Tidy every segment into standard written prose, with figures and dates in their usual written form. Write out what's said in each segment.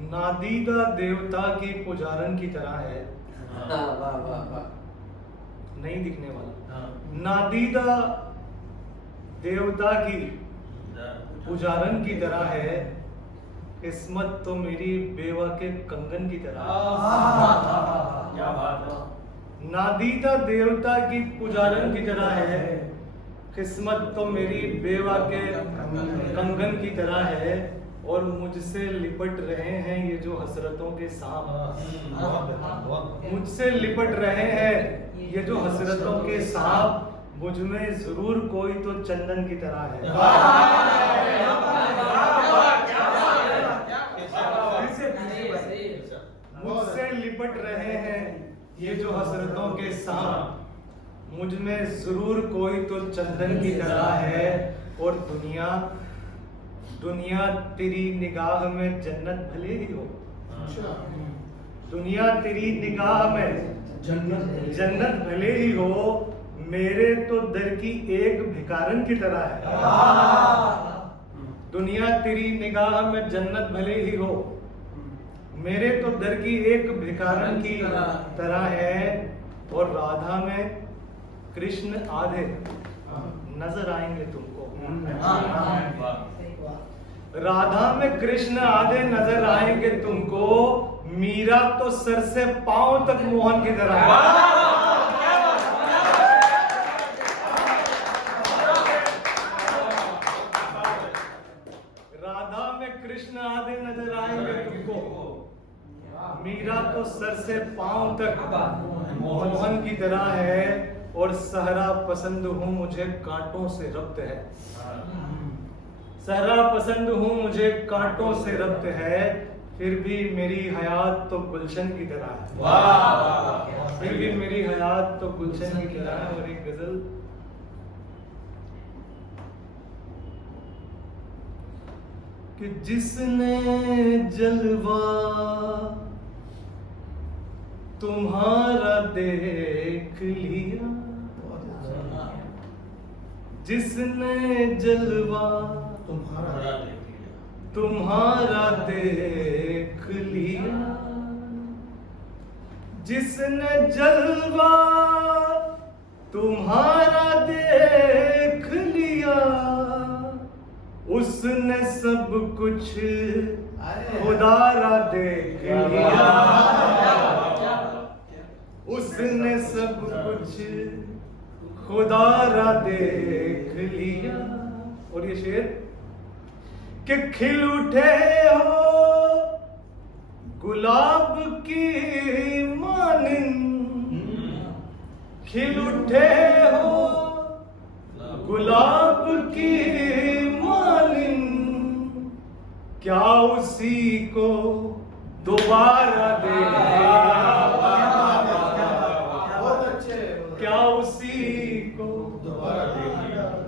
नादीदा देवता की पुजारन की तरह है। वाह वाह वाह। नहीं दिखने वाला। नादीदा देवता की पुजारन की तरह है, किस्मत तो मेरी बेवा के कंगन की तरह है। क्या बात है। नादीदा देवता की पुजारन की तरह है, किस्मत तो मेरी बेवा के कंगन की तरह है, और मुझसे लिपट रहे हैं ये जो हसरतों के सांप। मुझसे लिपट रहे हैं ये जो हसरतों के सांप, मुझ में जरूर कोई तो चंदन की तरह है। मुझसे लिपट रहे हैं ये जो हसरतों के सांप, मुझ में जरूर कोई तो चंदन की तरह है। और दुनिया तेरी निगाह में जन्नत भले ही हो, दुनिया तेरी निगाह में जन्नत भले ही हो, मेरे तो दर की एक भिखारन की तरह है। दुनिया तेरी निगाह में जन्नत भले ही हो, मेरे तो दर की एक भिखारन की तरह है। और राधा में कृष्ण आधे नजर आएंगे तुमको। राधा में कृष्ण आधे नजर आएंगे तुमको, मीरा तो सर से पांव तक मोहन की तरह है। राधा में कृष्ण आधे नजर आएंगे तुमको, मीरा तो सर से पांव तक मोहन की तरह है। और सहरा पसंद हूं मुझे कांटों से रब्त है, सहरा पसंद हूं मुझे कांटों से रब्त है, फिर भी मेरी हयात तो गुलशन की तरह है। फिर भी मेरी हयात तो गुलशन की तरह है। और एक गजल, कि जिसने जलवा तुम्हारा देख लिया, जिसने जलवा तुम्हारा देख लिया, जिसने जलवा तुम्हारा देख लिया, उसने सब कुछ खुदारा देख लिया, उसने सब कुछ खुदारा देख लिया। और ये शेर, कि खिल उठे हो गुलाब की मानिंद, खिल उठे हो गुलाब की मानिंद, क्या उसी को दोबारा देख, क्या उसी को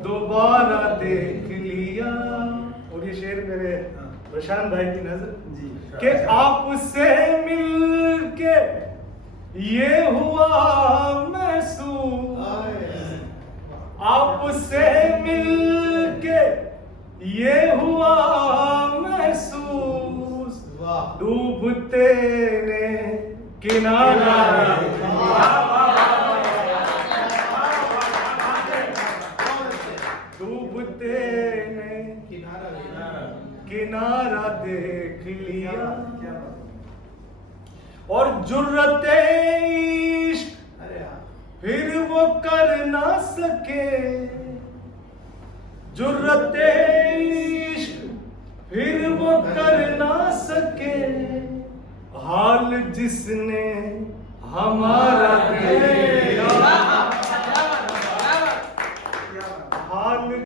दोबारा देख लिया। और ये शेर मेरे प्रशांत भाई की नजर, कि आपसे मिलके ये हुआ महसूस, आपसे मिलके ये हुआ महसूस, डूबते ने किनारा, डूबते ने किनारा देख लिया। और जुर्रते इश्क फिर वो कर ना सके, जुर्रते इश्क फिर वो कर ना सके, हाल जिसने हमारा देखा।